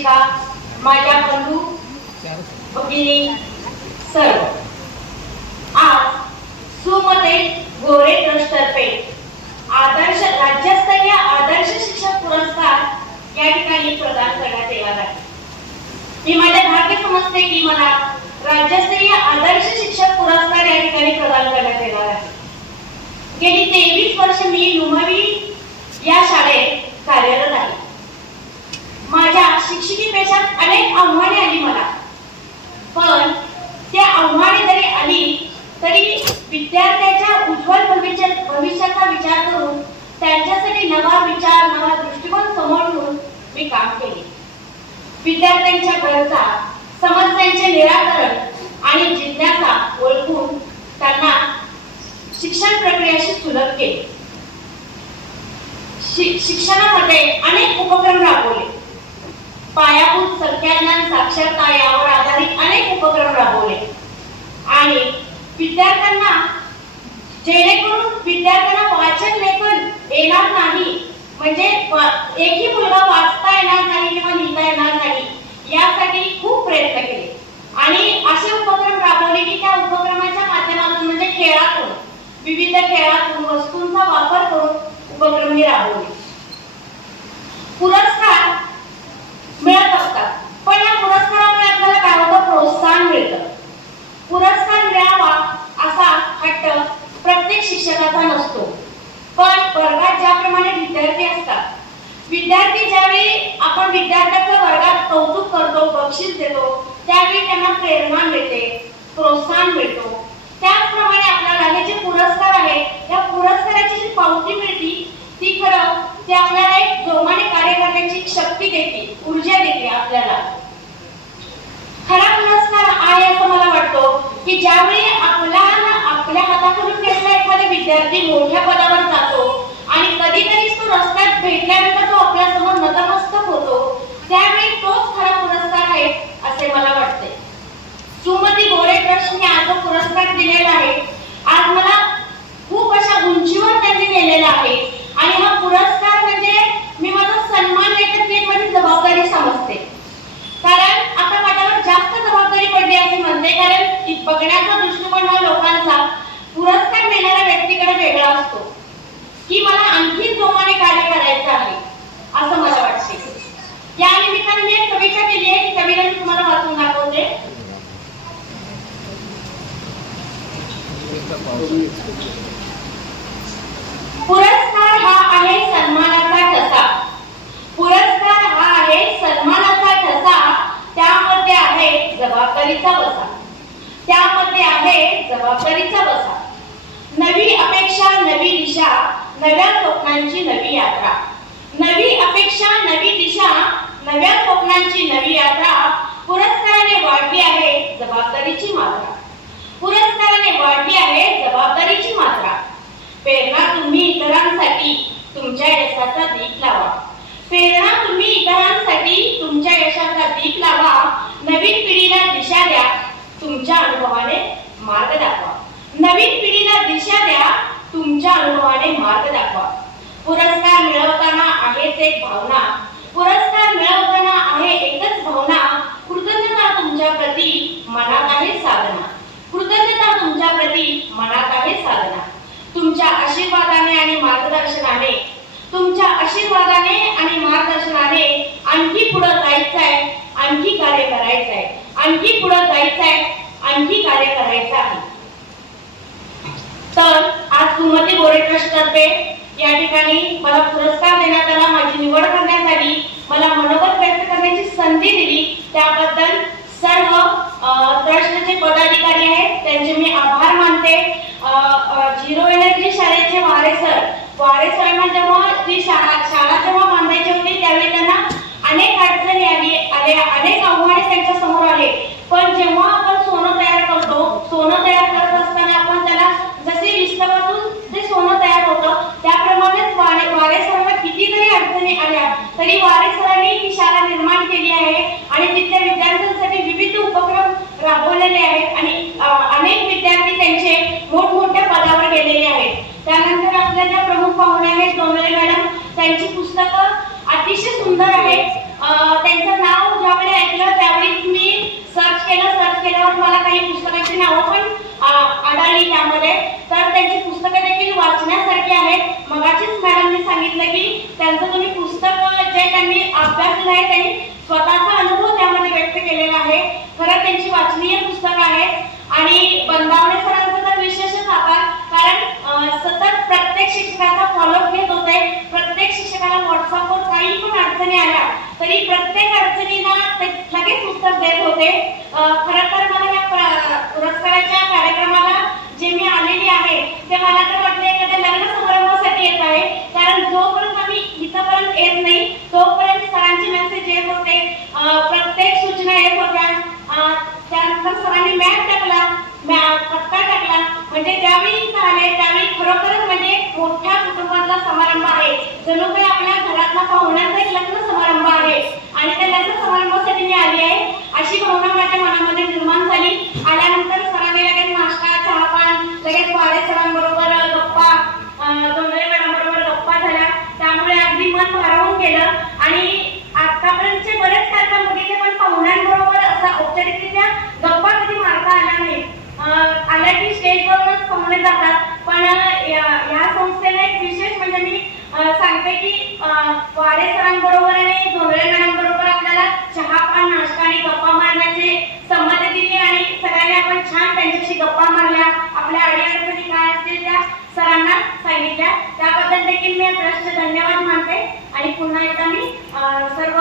शिक्षिका माझ्या बंधू भगिनी सर्व. आज सुमते गोरे ट्रस्टतर्फे आदर्श राज्यस्तरीय आदर्श शिक्षक पुरस्कार या ठिकाणी प्रदान करण्यात येणार आहे. मी माझ्या भाग्य समजते की मला राज्यस्तरीय आदर्श शिक्षक पुरस्कार या ठिकाणी प्रदान करण्यात येणार आहे. गेली तेवीस वर्ष मी लुमवी या शाळेत कार्यरत आहे. माझ्या शिक्षकी पेशात अनेक आव्हाने आली मला. पण त्या आव्हाने जरी आली तरी विद्यार्थ्याच्या उज्ज्वल भविष्य भविष्याचा विचार करून त्यांच्यासाठी नवा विचार नवा दृष्टिकोन समोर ठेवून मी काम केले. विद्यार्थ्यांच्या गरजा समस्यांचे निराकरण आणि जिज्ञासा ओळखून त्यांना शिक्षण प्रक्रियेशी सुलभ केले. शि- शिक्षणामध्ये अनेक उपक्रम राबवले. पायाभूत संख्याज्ञान साक्षरता यावर आधारित अनेक उपक्रम राबवले. आणि विद्यार्थ्यांना जेणेकरून विद्यार्थ्यांना वाचन लेखन येणार नाही म्हणजे वा- एकही मुलगा वाचता येणार नाही किंवा लिहिता येणार नाही यासाठी खूप प्रयत्न केले. आणि असे उपक्रम राबवले की त्या उपक्रमाच्या माध्यमातून म्हणजे खेळातून विविध खेळातून वस्तूंचा वापर करून उपक्रम मी राबवले पुरस्कार मिळत असतात पण या पुरस्कारामुळे आपल्याला काय होतं प्रोत्साहन मिळतं पुरस्कार मिळावा असा हट्ट प्रत्येक शिक्षकाचा नसतो पण वर्गात ज्याप्रमाणे विद्यार्थी असतात विद्यार्थी ज्यावेळी आपण विद्यार्थ्यांच्या वर्गात कौतुक करतो बक्षीस देतो त्यावेळी त्यांना प्रेरणा मिळते प्रोत्साहन मिळतो. त्याचप्रमाणे आपल्याला हे जे पुरस्कार आहे या पुरस्काराची जी पावती मिळती ती खरं ते आपल्याला एक जोमाने कार्य करण्याची शक्ती देते ऊर्जा देते आपल्याला. खरा पुरस्कार आहे असं मला वाटतो की ज्यावेळी आपला आपल्या हाताखालून घेतला एखादा विद्यार्थी मोठ्या पदावर जातो आणि कधीतरी तो रस्त्यात भेटल्यानंतर तो आपल्यासमोर नतमस्तक होतो त्यावेळी तोच खरा पुरस्कार आहे असे मला वाटते सुमती गोरे आज जो पुरस्कार दिलेला आहे आज मला खूप अशा उंचीवर त्यांनी नेलेला आहे. आणि हा पुरस्कार म्हणजे मी माझा सन्मान देते माझी जबाबदारी समजते. कारण आता माझ्यावर जास्त जबाबदारी पडली असे म्हणते कारण बघण्याचा दृष्टिकोन हा लोकांचा पुरस्कार देणाऱ्या व्यक्तीकडे वेगळा असतो. की मला आणखी जोमाने कार्य करायचं आहे असं मला वाटते. या निमित्ताने मी एक कविता केली आहे ती कविता तुम्हाला वाचून पुरस्कार हा आहे सन्मानाचा ठसा. पुरस्कार हा आहे सन्मानाचा ठसा. त्यामध्ये आहे जबाबदारीचा बसा. त्यामध्ये आहे जबाबदारीचा बसा. नवी अपेक्षा नवी दिशा नव्या स्वप्नांची नवी यात्रा. नवी अपेक्षा नवी दिशा नव्या स्वप्नांची नवी यात्रा पुरस्काराने वाढली आहे जबाबदारीची मात्रा. पुरस्कार आहे जबाबदारीची मात्रा. प्रेरणा तुम्ही इतरांसाठी तुमच्या यशाचा दीप लावा. प्रेरणा तुम्ही इतरांसाठी तुमच्या यशाचा दीप लावा. नवीन पिढीला दिशा द्या. तुमच्या अनुभवाने मार्ग दाखवा. नवीन पिढीला दिशा द्या. तुमच्या अनुभवाने मार्ग दाखवा. पुरस्कार मिळवताना आहेच एक भावना. पुरस्कार मिळवताना आहे एकच भावना. कृतज्ञता तुमच्या प्रती. कृतज्ञता तुमच्या प्रती मनात आहे साधना. तुमच्या आशीर्वादाने आणि मार्गदर्शनाने तुमच्या आशीर्वादाने आणि मार्गदर्शनाने आणखी पुढे जायचं आहे आणखी कार्य करायचं आहे आणखी पुढे जायचं आहे आणखी कार्य करायचं आहे. तर आज सुमती गोरे ट्रस्ट तर्फे या ठिकाणी मला पुरस्कार देण्यात आला माझी निवड करण्यात आली. मला मनोगत व्यक्त करण्याची संधी दिली. त्याबद्दल वारे सरांना जेव्हा ती शाळा शाळा जेव्हा बांधायची होती त्यावेळी त्यांना अनेक अडचणी आली आल्या. अनेक आव्हाने त्यांच्यासमोर आले. पण जेव्हा आपण सोनं तयार करतो सोनं तयार करत असताना आपण त्याला जसे विस्तवातून ते सोनं तयार होतं त्याप्रमाणेच वारे वारे सरांना कितीतरी अडचणी आल्या. तरी वारे सरांनी ही शाळा निर्माण केली आहे आणि तिथल्या विद्यार्थ्यांसाठी विविध उपक्रम राबवलेले आहेत आणि अनेक विद्यार्थी त्यांचे मोठमोठ्या पदावर गेलेले आहेत. त्यानंतर संघाच्या प्रमुख पाहुणे आहेत डोंगरे मॅडम. त्यांची पुस्तकं अतिशय सुंदर आहेत. त्यांचं नाव ज्यावेळी ऐकलं त्यावेळी मी सर्च केलं सर्च केल्यावर मला काही पुस्तकांची नावं पण आढळली त्यामध्ये. तर त्यांची पुस्तकं देखील वाचण्यासारखी आहेत. मगाशीच मॅडमने सांगितलं की त्यांचं तुम्ही पुस्तक जे त्यांनी अभ्यासलं आहे त्यांनी स्वतःचा अनुभव त्यामध्ये व्यक्त केलेला आहे. खरं त्यांची वाचनीय पुस्तकं आहेत आणि बंदावणे सरांचं तर विशेषच आभार कारण अं, सतत प्रत्येक शिक्षकाचा फॉलोअप घेत होते. प्रत्येक शिक्षकाला व्हॉट्सअपवर काही पण अडचणी आल्या तरी प्रत्येक अडचणीला ते लगेच उत्तर देत होते. अं, खरं तर मला या पुरस्काराच्या कार्यक्रमाला जे मी आलेली आहे ते मला तर वाटलं एखाद्या लग्न समारंभासाठी येत आहे. कारण जोपर्यंत आम्ही इथंपर्यंत येत नाही तोपर्यंत सरांचे मेसेज येत होते. प्रत्येक सूचना येत होत्या. त्यानंतर सरांनी मॅप टाकला पत्ता टाकला. म्हणजे ज्यावेळी आले त्यावेळी खरोखरच मोठ्या कुटुंबातला समारंभ आहे. जणू काही आपल्या घरातला पाहुण्यांचा एक लग्न समारंभ आहे. आणि त्या लग्न समारंभासाठी मी आली आहे. अशी भावना माझ्या मनामध्ये निर्माण झाली. आल्यानंतर सरांनी लगेच नाश्ता चहापान लगेच वाडे सरांबरोबर गप्पा अं, दोंगरे मॅडमबरोबर गप्पा झाल्या. त्यामुळे अगदी मन भारावून गेलं. आणि आतापर्यंतचे बरेच कार्यक्रम बघितले पण पाहुण्यांबरोबर असा औपचारिकरित्या गप्पा कधी मारता आल्या नाही आल्या की स्टेजवर पाहुणे जातात. पण या संस्थेने एक विशेष म्हणजे मी सांगते की वाडे सरांबरोबर आणि धोंगरे मॅडमबरोबर आपल्याला चहा पान नाश्ता आणि गप्पा मारण्याची संमती दिली आणि सगळ्यांनी आपण छान त्यांच्याशी गप्पा मारल्या. आपल्या अडीअडचणी काय असतील त्या सरांना सांगितल्या. त्याबद्दल देखील मी प्रश्न धन्यवाद मानते. आणि पुन्हा एकदा मी सर्व